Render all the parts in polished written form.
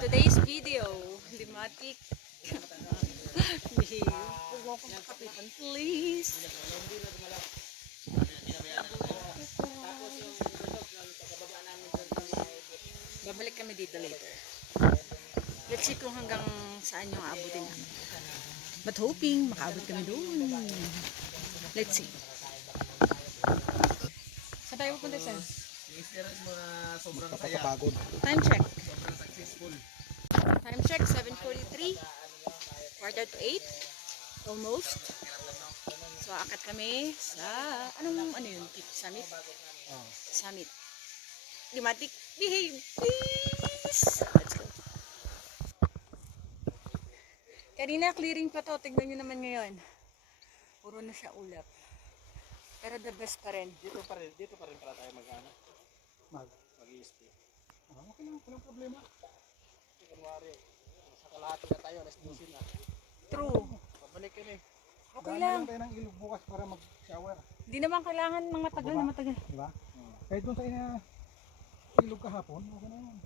Today's video, limatic. Behave. Huwag mo akong kapitan, please. Babalik kami dito later. Let's see kung hanggang saan yung aabutin namin. But hoping makaabot kami doon. Let's see. Saan tayo pupunta, Sen? I-experience mo na sobrang saya. Time check. Sobrang successful. Time check, 7:43. Quarter to 8. Almost. So, akat kami sa, ano yun? Summit? Summit. Limatic, behave, please. Let's go. Kanina, clearing pa to. Tignan nyo naman ngayon. Puro na siya ulap. Pero the best pa rin. Dito pa rin pala tayo mag-i-stay. Okay lang, walang problema. Kunwari, sa kalahati na tayo, alas 12 na. True. Pabalik kami. Okay lang. Tayo ng ilog bukas para mag-shower. Di naman kailangan mga tagal na matagal. Diba? Kahit doon sa ilog kahapon, okay na yun.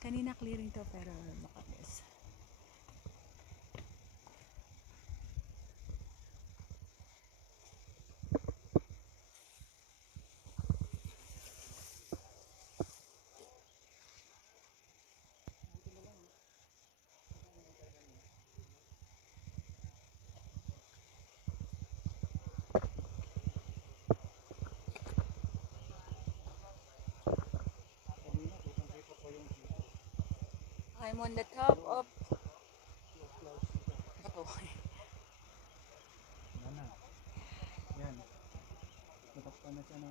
Kanina clearing to pero makapis. I'm on the top of bato. Yan. Tatakpan na siya na.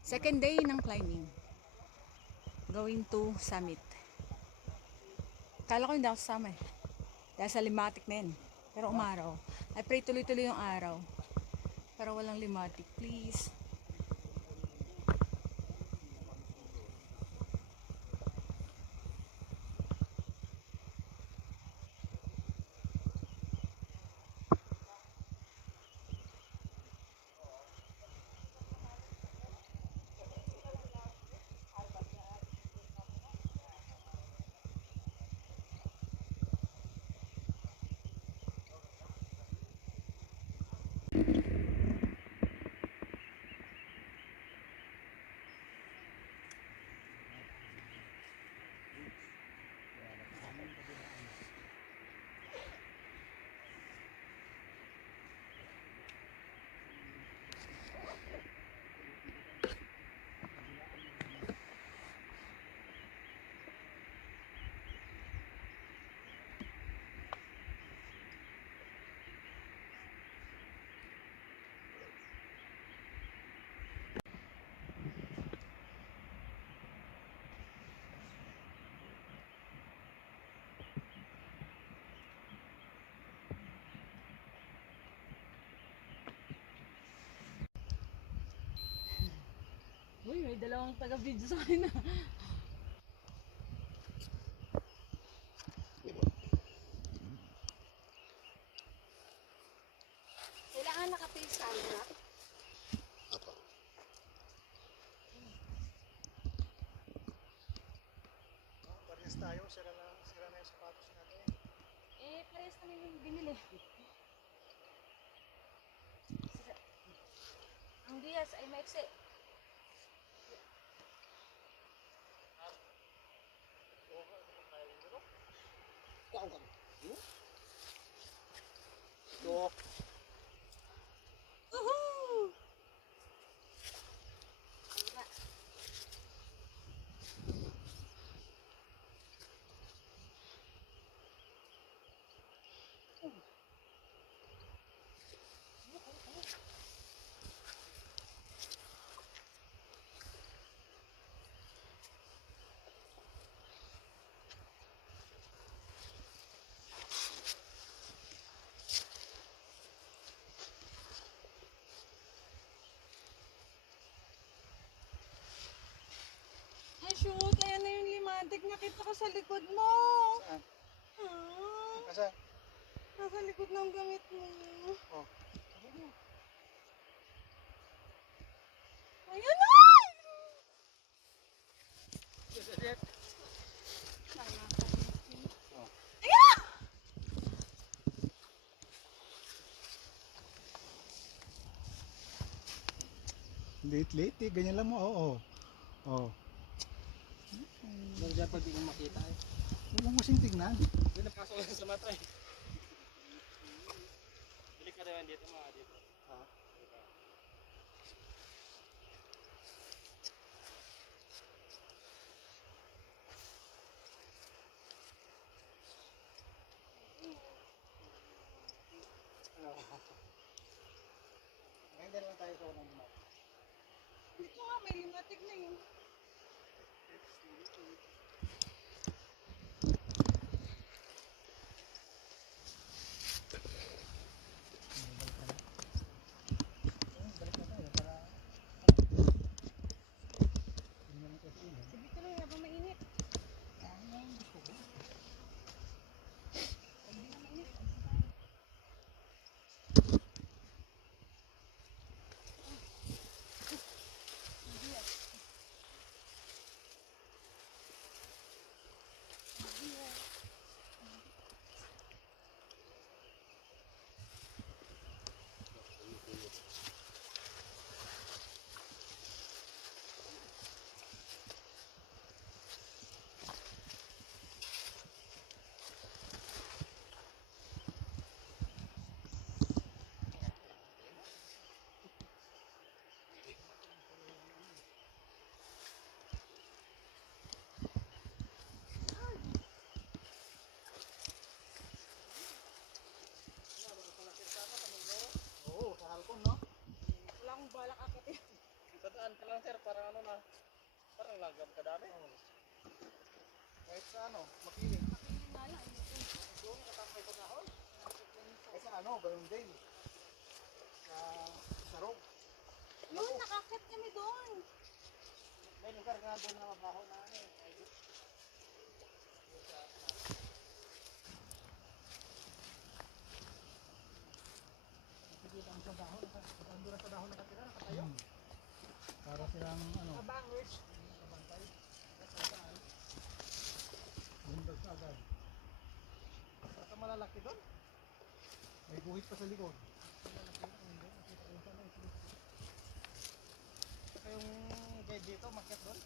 Second day ng climbing. Going to summit. Kala ko hindi ako sasama eh. Dahil sa limatic na yun. Pero umaraw. I pray tuloy-tuloy yung araw. Pero walang limatic. Please. Uy, may dalawang taga-video sa akin na. Kailangan naka-face camera. Apo. Parehas tayo, sira na yung sapatos natin. Eh, parehas namin yung binili. Ang Diaz ay maiksi. So, Woohoo! Ay, shoot. Ayan na yung limatic. Nakita ko sa likod mo. saan? Ah, Kasi, nasa likod ng gamit mo. oh. Ayan na! Sana. Late, ganyan lang mo. Oo. Oh. Doon dyan pag di mo makita eh. Huwag mo kasing tignan. Hindi napasok lang sa mata eh. Balik ka naman dito mga dito. Ha? Ngayon din lang tayo sa unang lumat. Ito nga, may limatig na yun. Sige tuloy, habang mainit. Oo, sa halcon, no? Wala akong balak akitin. Sa daan ka lang sir, parang ano na. Parang lagam ka dami. Kahit sa ano, makiling. Makiling nga lang. Doon, katambay sa dahon. Ay sa ano, ganun din. Sa sarog. Yun, nakakit kami doon. May lugar nga doon na mabaho na ano eh. Nakikita ang sa dahon, ang dura sa dahon nakatira, nakatayo. Para silang ano, Kabangers. kabantay. Bundag sa agad. Baka malalaki doon. May guhit pa sa likod. Saka yung guide dito, makyat doon.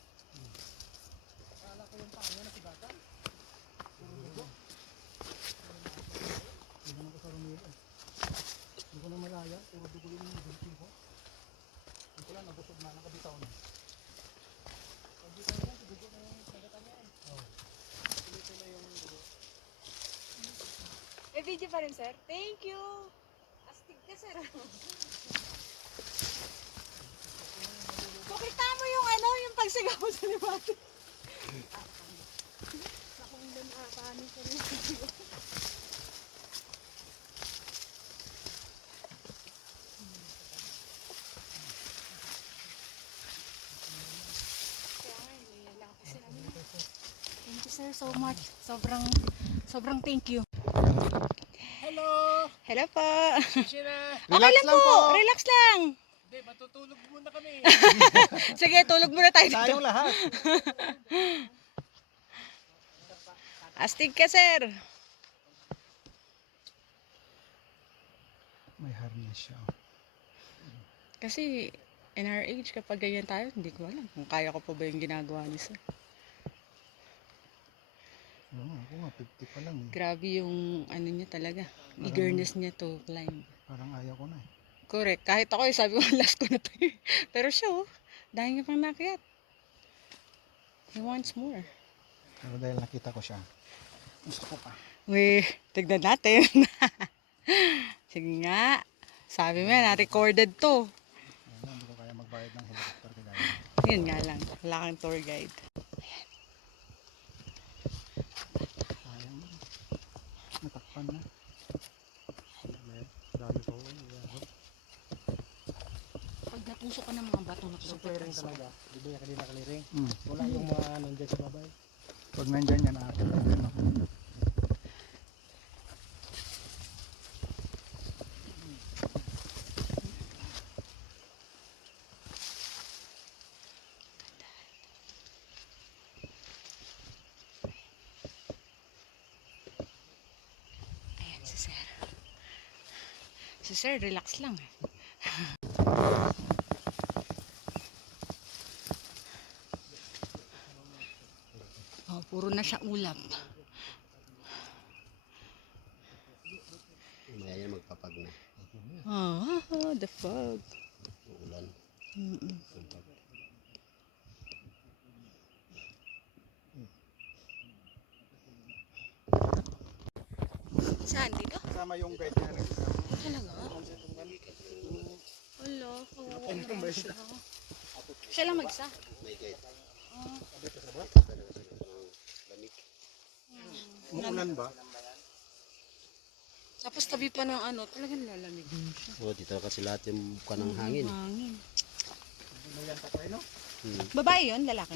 Akala ko yung paa niya nasigatan. Puro dugo. Hindi naman ko sa rumilo. Hindi ko na malaya. Puro dugo yung dulce ko. Hindi ko lang nabusog na, nakabitaw na. Pagkita niya, dugo na yung sagatan niya eh. Oo. Dito na yung dugo. May video pa rin, sir. Thank you. Astig ka, sir. Pakita mo yung ano, yung pagsigaw mo sa limatig. Ako hindi nakakaano sa limatig. Kaya nga, lang kasi namin. Thank you, sir, so much. Sobrang thank you. Hello! Hello po. Sina! Okay lang po. Relax lang. Hindi, matutulog muna kami. Sige, tulog muna tayo dito. Tayong lahat. Astig ka, sir. May harness siya. Kasi in our age, kapag ganyan tayo, hindi ko alam kung kaya ko pa ba yung ginagawa ni sir. Oo, ako nga, 50 pa lang eh. Grabe yung ano niya talaga. Eagerness niya to climb. Parang ayaw ko na eh. Correct. Kahit ako, sabi ko, last ko na to. Pero siya, dahil niya pang nakyat. He wants more. Pero dahil nakita ko siya, gusto ko pa. Uy, tignan natin. Sige nga. Sabi mo na, recorded to. Ayun, hindi ko kaya magbayad ng helicopter kagaya. Yun nga lang. Wala kang tour guide. Sayang. Natakpan na. Dami ko. Pag natusok ka ng mga bato, So clearing talaga. Di ba yung kanina clearing? Mm. Wala yung mga nandyan sa babay. Pag nandyan yan, aakyat ko yun. Ayan, si sir. Si sir, relax lang. Puro na siya ulap. Maya yan magpapag na. Ah, the fog. Uulan. Mm-mm. Saan dito? Kasama yung guide niya rin. Talaga? Wala, kawawa naman siya. Siya lang mag-isa. May guide. Ah, Lamig. Umuulan ba? tapos tabi pa ng ano, talagang lalamig din siya. Oh, dito kasi lahat yung buka ng hangin. Hangin. May yan tatay, no? Babae yun, lalaki.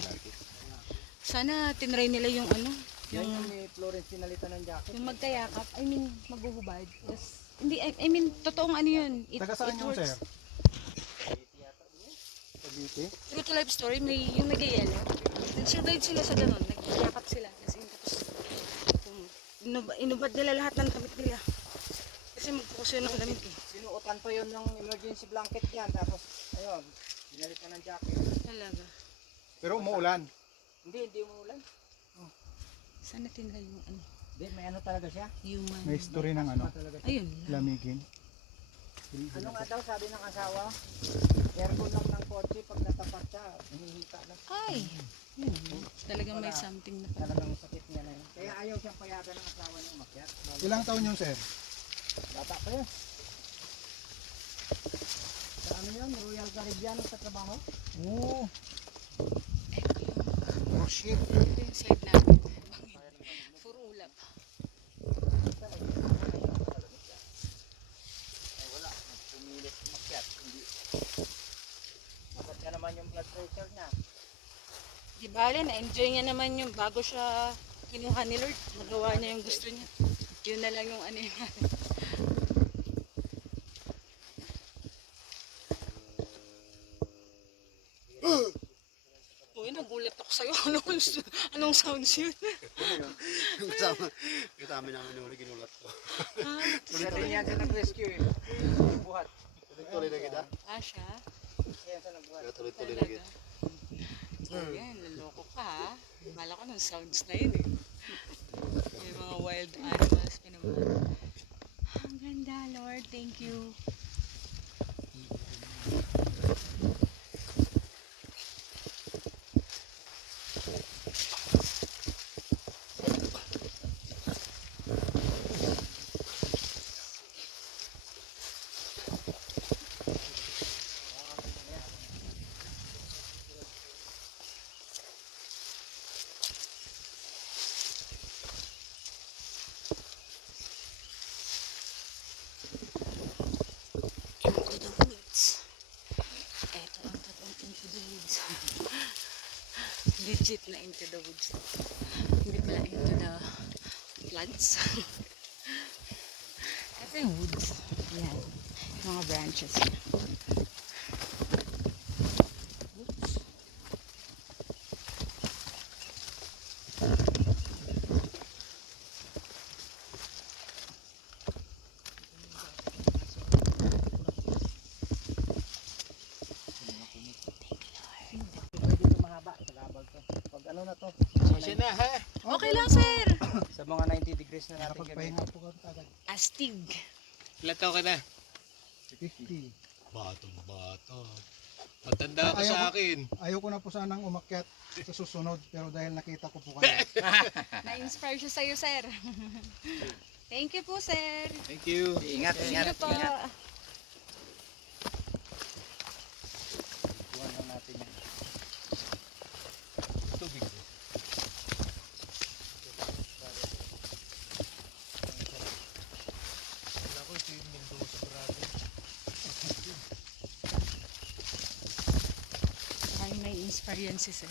Sana tinry nila yung ano, Yan yung ni Florence pinalitan ng jacket. yung magkayakap, I mean, maghuhubad. Yes. Hindi, I mean, totoong ano yun. Taga saan it yung works. sir? Cavite? True to life story, may yung nag-yelo. Nag-survive sila sa ganun, nagkayakap sila. Kasi tapos, inubad nila lahat ng damit nila. Kasi magpukus yun ng damit eh. Sinuotan pa yun ng emergency blanket yan. Tapos, ayun, pinalitan ng jacket. Talaga. Pero umuulan. Hindi umuulan. Sana tinry yung ano, Hindi, may ano talaga siya. human. May history ng ano, Ayun lang. lamigin. Ano nga daw sabi ng asawa? Aircon lang ng kotse pag natapat siya, hinihita na. Ay, yun. Talagang may something na. Talagang sakit niya na yun. Kaya ayaw siyang payagan ng asawa niya umakyat. Ilang taon yung sir? Bata pa yun. Sa ano yun? Royal Caribbean sa trabaho? Oo. Ito yung, Oh shit. ito yung side namin. Puro ulap. Ay wala, pumilit umakyat. Hindi. Dapat niya naman yung blood pressure niya. Di bale, na-enjoy niya naman yung bago siya kinuha ni Lord. Magawa niya yung gusto niya. Yun na lang yung ano yung Uy, nagulat ako sa'yo. Anong sounds yun? Kasama namin yung ginulat ko. Ah, Siya din yan siya nag-rescue eh. Buhat. Tuloy-tuloy na kita. siya? Siya siya nagbuhat. Tuloy-tuloy na Talaga. kita. Ayan, naloko ka ha. Mala ko ng sounds na yun eh. May mga wild animals pinamahal. Ang ganda, Lord. Thank you. Into the woods. Eto ang totoong into the woods. Legit na into the woods. Hindi pala into the plants. Ito yung woods. Yan. Mga branches niya. Woods. Pwede ito mahaba. Kalabag to. Pag ano na to. Okay lang, sir. Sa mga 90 degrees na natin kami. Nakapagpahinga po ka agad. Astig. Ilan taon ka na? 50. Batong-bato. Matanda ka Ayaw sa ko- akin. Ayaw ko na po sanang umakyat sa susunod pero dahil nakita ko po kayo. Na-inspire siya sa'yo, sir. Thank you po, sir. Thank you. Ingat, Thank ingat, you po. ingat. Buwan lang natin yan. Tubig. Wala ko, ito yung mundo sa barado. Ay, may inspire yan si sir.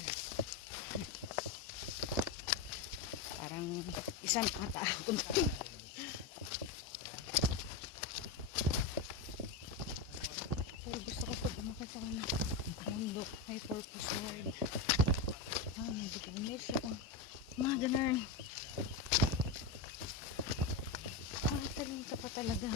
Parang isang kataakon. Pero gusto ko pag umakit ako ng bundok, may purpose Lord. Ah, may determinate siya kung mga ganun. Ah, talenta pa talaga.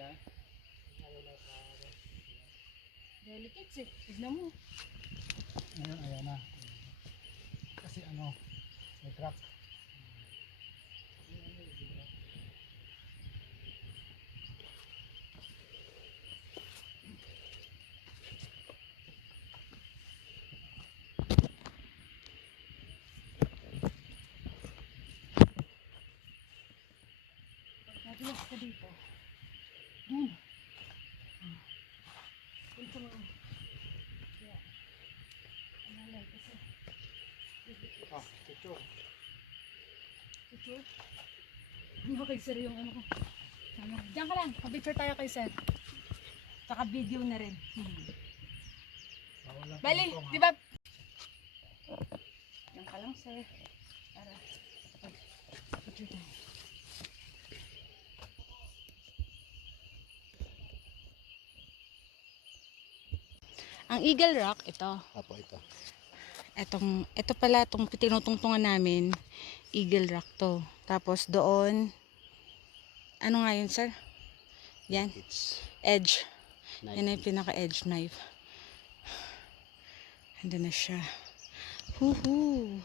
Yan. Delicate eh. Tignan mo. Ngayon, ayan na. Kasi ano, may crack. Nadulas ka dito. Dun. Dun sa mga. Yeah. Amalay kasi. Ah, picture. Picture? Ano kay sir yung ano ko? Sana. Diyan ka lang. Pag-picture tayo kay sir. Saka video na rin. Bawal lang Bali, pinutong, ha? di ba? Diyan ka lang sir. Para. Picture tayo. Ang Eagle Rock, ito. Apo ito. Ito pala, itong tinutungtungan namin, Eagle Rock to. Tapos doon, ano nga yun, sir? Yan, It's edge. knife. Yan na yung pinaka-edge knife. Andun na siya. Huhu!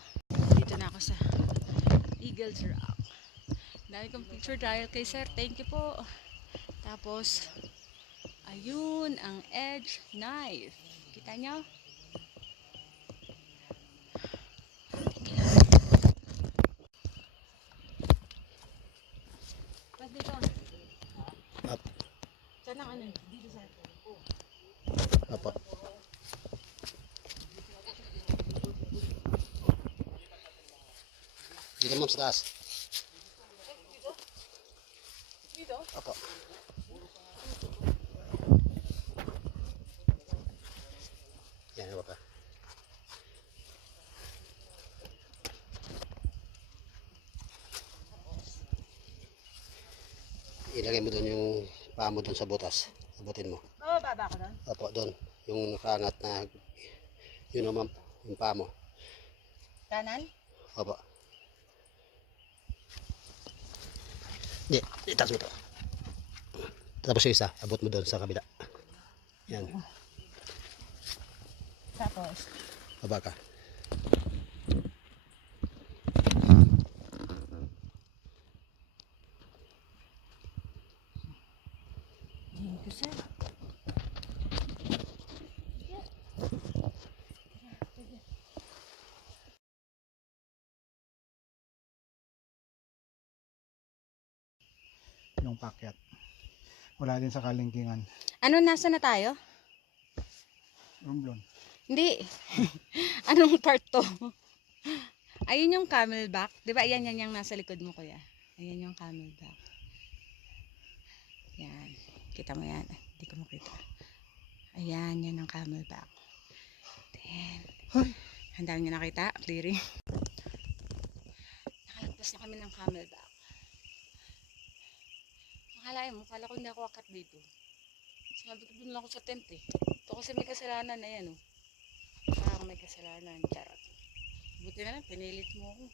Dito na ako sa Eagle's Rock. Dahil kong picture dahil kay sir. Thank you po. Tapos, ayun, ang edge knife. Kita nyo? Pas dito. Up. Saan ang ano? Dito sa Apo. Dito ma'am sa taas. dito? Apo. Yan, iba pa. Ilagay mo doon yung paa mo doon sa butas. Abutin mo. Oo, baba ko doon. Apo, doon. Yung nakaangat na, yun o ma'am, yung paa mo. Kanan? Apo. Hindi, itaas mo to. Tapos yung isa, abot mo doon sa kabila. Yan, Tapos? baba ka. Thank you, sir. Yung pakyat. Wala din sa kalingkingan. Ano, nasa na tayo? Romblon. Hindi. Anong part to? Ayun yung camelback. Di ba? Ayan yan yung nasa likod mo, kuya. Ayan yung camelback. Yan. Kita mo yan. Hindi ko makita. Ayan, yan ang camelback. Then, ang dami nyo nakita. Clearing. Nakalagpas na kami ng camelback. Akalain mo, kala ko hindi ako akat dito. Sabi ko dun lang ako sa tent eh. Ito kasi may kasalanan na yan oh. Parang may kasalanan. Charot. Buti na lang, pinilit mo ako.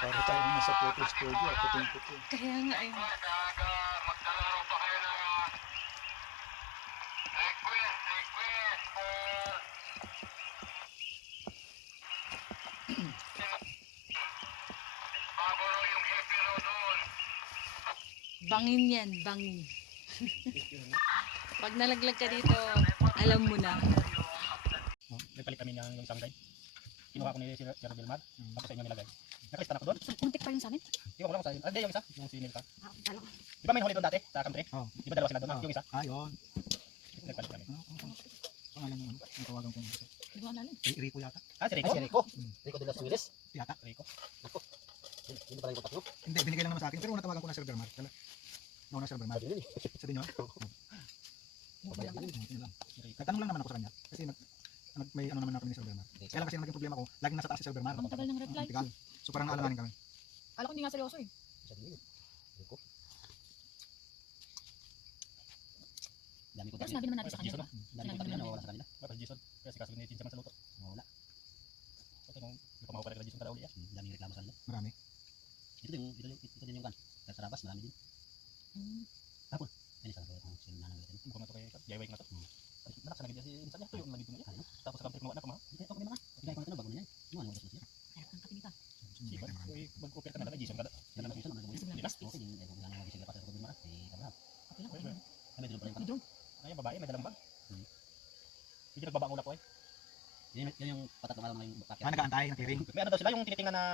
Para tayo nasa photo studio, puting-puti. Kaya nga eh. Bangin yan, bangin. Pag nalaglag ka dito, alam mo na. Oh, nagpalit kami ng yung sound guide. Kinuha ko ni Sir Belmar. Tapos sa inyo nilagay. Nakita na ako doon. Kuntik pa yun sa amin. Di ba ko lang sa hindi yung isa, yung si Milka. Kala ko. Di ba may huli doon dati sa country? Oh. Di ba dalawa sila doon? Oh. Yung isa. Ah, yun. Nagpalit kami. Pangalan mo, ang tawagan ko. Di ba alala? Rico yata. Ah, si Ay, Rico? si Rico. Rico de las Miles. Yata. Rico. Hindi pala yung kontak mo. Hindi, binigay lang naman sa akin. Pero una tawagan ko na Sir Bermar. Nauna Sir Bermar. Sabi yun eh. Isa din yun? Wala pala. Yun lang. Nagtanong lang naman ako sa kanya. Kasi may ano naman ako ni Sir Bermar. Kaya lang kasi naging problema ko, laging nasa taas si Sir Bermar. Ang tagal ng reply. Ang tagal. So parang naalanganin kami. Kala ko hindi nga seryoso eh. Sa tingin. Ano ko? Dami ko Pero tayo. sinabi naman natin sa kanya, di ba? Dami ko Sinabi tayo naman na natin. wala sa kanila. Tapos Jason, kaya si Kaso ni Tinsa man sa luto. Wala. Kasi nung hindi pa mahupa kay Jason kada uli ah. Daming reklamo sa kanila. Marami. Ito din yung kan. Sa labas, marami din. Mm. Ano sa kanya kung sino nanang natin. Buko na to kay Jayway na to. Nanak sa nagid si Insan niya, tuyo na nagid niya. Tapos sa country mo na pa ma. Hindi, okay mga. Tingnan ko na ito, bago na yan. Yung ano, gusto sila. Kaya ang kapinita. Sipa, uy, mag-cooper ka na lang Jason kada. Kada na gusto, Sige lang. Last, okay, yung kung ano sila pa sa pagod mara. Eh, kabra. Okay lang. Well, Ay, may dilo pa rin May drone. ay babae may dalang bag. Hmm. Hindi nagbaba ang ulap ko eh. Yan yung patatlong araw na yung bakit. nag-aantay, nag-hearing. May ano daw sila yung tinitingnan na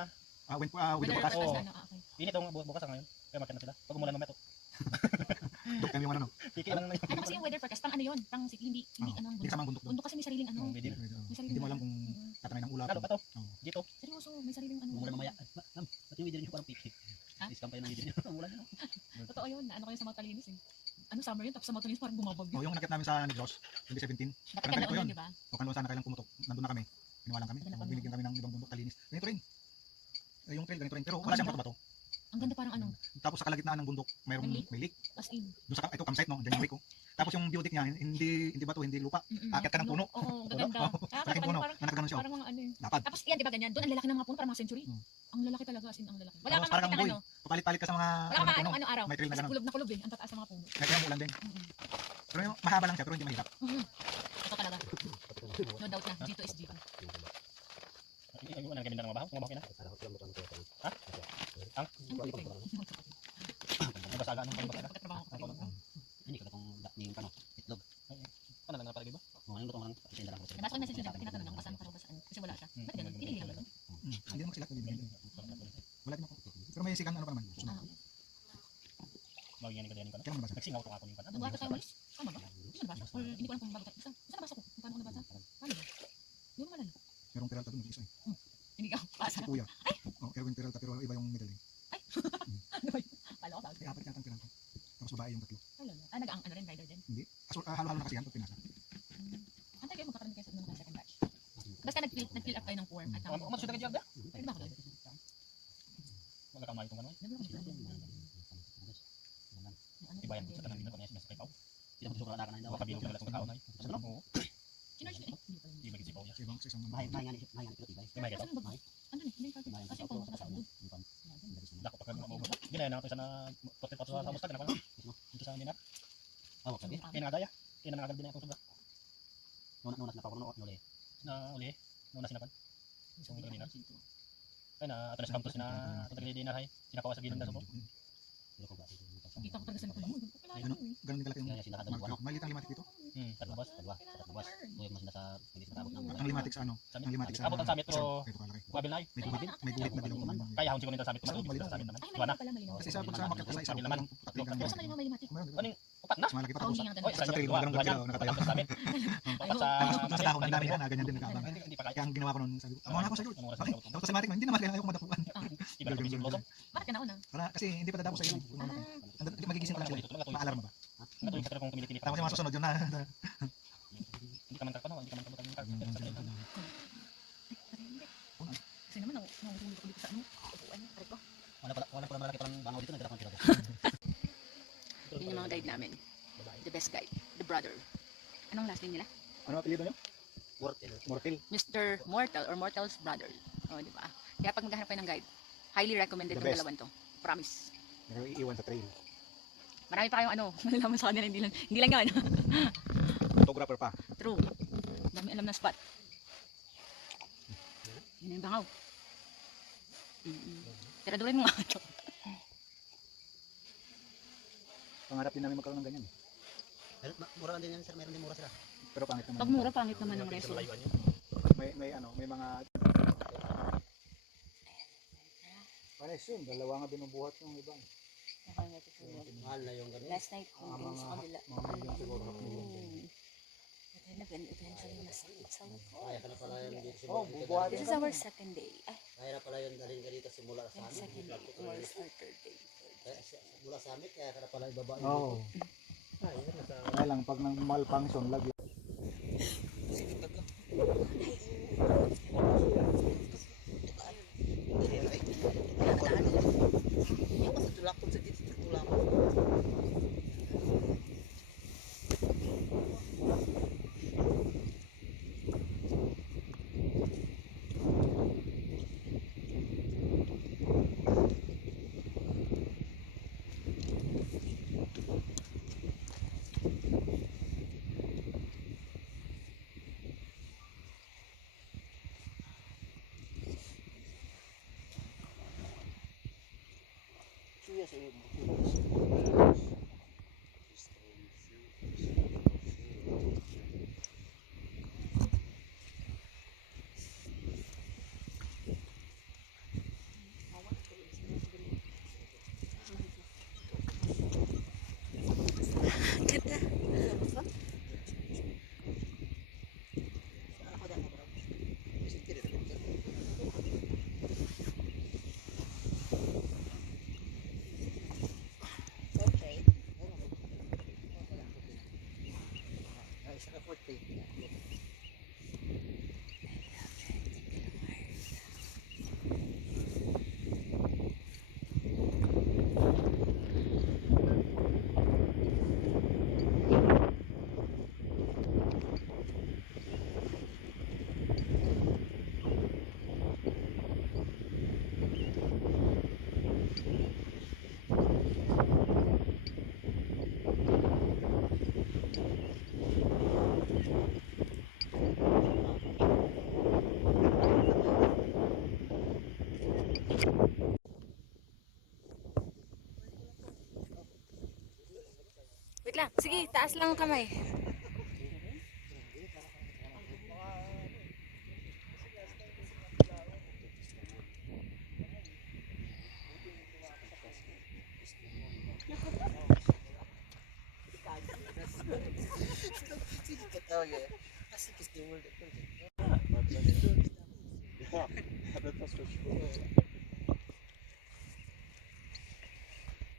with the Whether bukas. or Oo. not, okay. Ini itong bukas ngayon. Kaya makita na sila. Pag umulan mamaya to. Duk kami yung ano no. Kiki lang na yun. Ano kasi yung weather forecast, pang ano yun? Pang hindi ano ang Hindi bundok. kasama ang bundok doon. Bundok kasi may sariling ano. May din. May sariling Hindi mo alam ano. kung Mm. tatanay ng ulap. Lalo pa to. Oo. Dito. Seryoso, may sariling ano. Umulan mamaya. Ma'am, pati yung video niyo parang piki. Ha? Iskam pa yun ang video niyo. Umulan na. Totoo yun, na ano kayo sa mga talinis eh. Ano summer yun, tapos sa mga talinis parang bumabagyo. Oh, yung nakit namin sa Negros 2017. Dapat Parang ka ganito noon yun. yun, di ba? O kanluan sana kailang pumutok. Nandun na kami. Iniwalan kami. Ganda pa Binigyan kami ng ibang bundok talinis. Ganito rin. Yung trail ganito rin. Pero wala siyang bato-bato. Ang ganda parang ano, Tapos sa kalagitnaan ng bundok, mayroong may lake. as in. Doon sa ito campsite no, diyan yung lake ko. Tapos yung biotic niya hindi bato, hindi lupa. Aakyat ka ng puno. Oo, gaganda. Kaya Malaking puno. parang, Na nakaganon siya. parang mga ano eh. Lapad. Tapos yan, di ba ganyan? Doon ang lalaki ng mga puno, parang mga century. Hmm. Ang lalaki talaga, as in ang lalaki. Wala Tapos kang parang makita boy. ano. Papalit-palit ka sa mga Wala kang puno. ano araw. May trail na Kasi ganun. kulob na kulob eh, ang tataas ng mga puno. May kaya ulan din. Pero yung mahaba lang siya pero hindi mahirap. Ito talaga. No doubt na, G2 is G2. Ay, ano kami na ng mabaho? Mabaho na. Ang kulit eh. Nabasaga nung pagbasaga. Pagkatrabaho ko. Hindi ko kung yung ano, itlog. Ano lang napalagi ba? Kung ano lang isa lang. Nabasa ko yung message niya, tinatanong ako saan ka basaan. Kasi wala siya. Ba't ganun? Pinili lang ganun. Hindi naman sila hindi naman. Wala din ako. Pero may sikan ano pa naman. Sunod. Magiging ka din ko na. Kailan mo nabasa? Nagsingaw ko ako yung Nung bago tayo umalis, tama ba? Hindi ko nabasa. Or hindi ko alam kung bago tayo. Basta nabasa ko kung paano ko nabasa. Paano ba? Hindi ko malala. Merong Peralta doon nag-isa eh. Hindi ka basa. Si Kuya. Oh, Erwin Peralta pero iba yung middle name. Ano ba yun? Pala ko tawag. May apat yata ang Peralta. Tapos babae yung tatlo. Ay, lalo. Nag-ang ano rin, rider din. Hindi. Halo-halo na kasi yan pag pinasa. Antay kayo magkakaroon kayo sa ano second batch. Basta nag-fill up kayo ng form at Ang mas sudah ka diyan. pwede ba ako doon? Magkakamay itong ano. Nagulong ko doon. Ibayan ko sa tanang dito ko na yung sa kapaw. Hindi ko susuko na na daw. Makabilog na lang itong kaon ay. Ano? Oo. Sinarge niya eh. Hindi pala. Di magisipaw niya. Sa ibang sa isang May nga ni pero tibay. Di may Kasi gato. nung bag, ano ni, hindi ka kasi yung pang nasa ulo. Dako pa kami mo. Gina na ako sa na pote pa sa mustag na ko. Dito sa minar. Oh, sabi. Kaya nga daya. Kaya nga din ako sobra. Nunas na pa ko nuli. Na uli. Nung nasinapan. Isang ito minar. Kaya na ato na sa campus na tatagli din na hay. Sinakawa sa gilid na subo. Kita ko talaga sa likod mo. Ano? Ganun din kalaki yung Kaya sinakadal marker. ano. Maliit ang limatic dito. Tatlobas. Tatluwas. Tuyok mas na sa hindi sa tabot ng. Ang limatic sa ano? Ang limatic sa Abot ang summit pero Ito kalaki. wabil na ay. May gulit na dilaw. Kaya hon siguro nito sa summit tumatubig sa summit naman. Ay, Wala. malinaw pala, malinaw. Kasi sa pag sa market sa isa Naman. tatlo Pero sa malinaw may limatic. Upat na. Mas malaki pa Oo, tapos. hindi nga Oy, ganun. Sa trail, dua, ganun dua ganun dyan. nakatayo. Tapos sa amin. Tapos sa Nasa dahon ang dami na ganyan din nakaabang. Hindi pa kaya. Kaya ang ginawa ko noon, sabi ko, amo na ako sa Anong oras Okay, na tapos sa matik mo, hindi naman kailangan ayoko madapuan. Iba na pising losong. Bakit ka nauna? Para kasi hindi pa dadapos sa iyo. Magigising pa lang sila. Ma-alarm ba? Natuloy ka kung kumiliti. Tapos yung mga susunod yun na. Hindi ka man kakano, hindi ka man kabutan yung card. Kasi naman, nahuhuli ko dito sa ano. Upuan, pare ko. Wala pala malaki palang bangaw dito nagdala ko tira. Yun yung mga guide namin. The best guide. The brother. Anong last name nila? Ano apelyido niyo? Mortel. Mortil. Mr. Mortal or Mortal's brother. O, di ba? Kaya pag maghahanap kayo ng guide, highly recommended The itong best. dalawan to. Promise. Pero iiwan sa trail. Marami pa kayong ano, malalaman sa kanila, hindi lang yan. Photographer pa. True. Dami alam na spot. Yan yung bangaw. Tiradurin mo nga ito. Pangarap din namin magkaroon ng ganyan. Mura din yan sir, meron din mura sila. Pero pangit naman. Pag mura, pangit naman ang reso. May mga Pares yun, dalawa nga binubuhat yung iba. Mahal na yung ganun. Last night, yung sa kanila. Mga milyon siguro. Ito na, eventually nasakit sa ko. Kaya ka na pala yun dito Oh, simula. bubuhat This is our second day. Ay, Kaya na pala yun dalhin ka dito simula sa amin. second day. Tomorrow is our third day. Mula sa amin, kaya ka na pala ibaba yun. Oo. Kaya lang, pag nang malfunction, lagi. Ay, mas tulakot sa dito tulakot. Suya sa iyo. Ganda. Ay, isa ka 40. Wait lang. Sige, taas lang ang kamay. Oh yeah. Kasi kiss the world. That was for sure.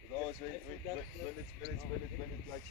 But always when it's like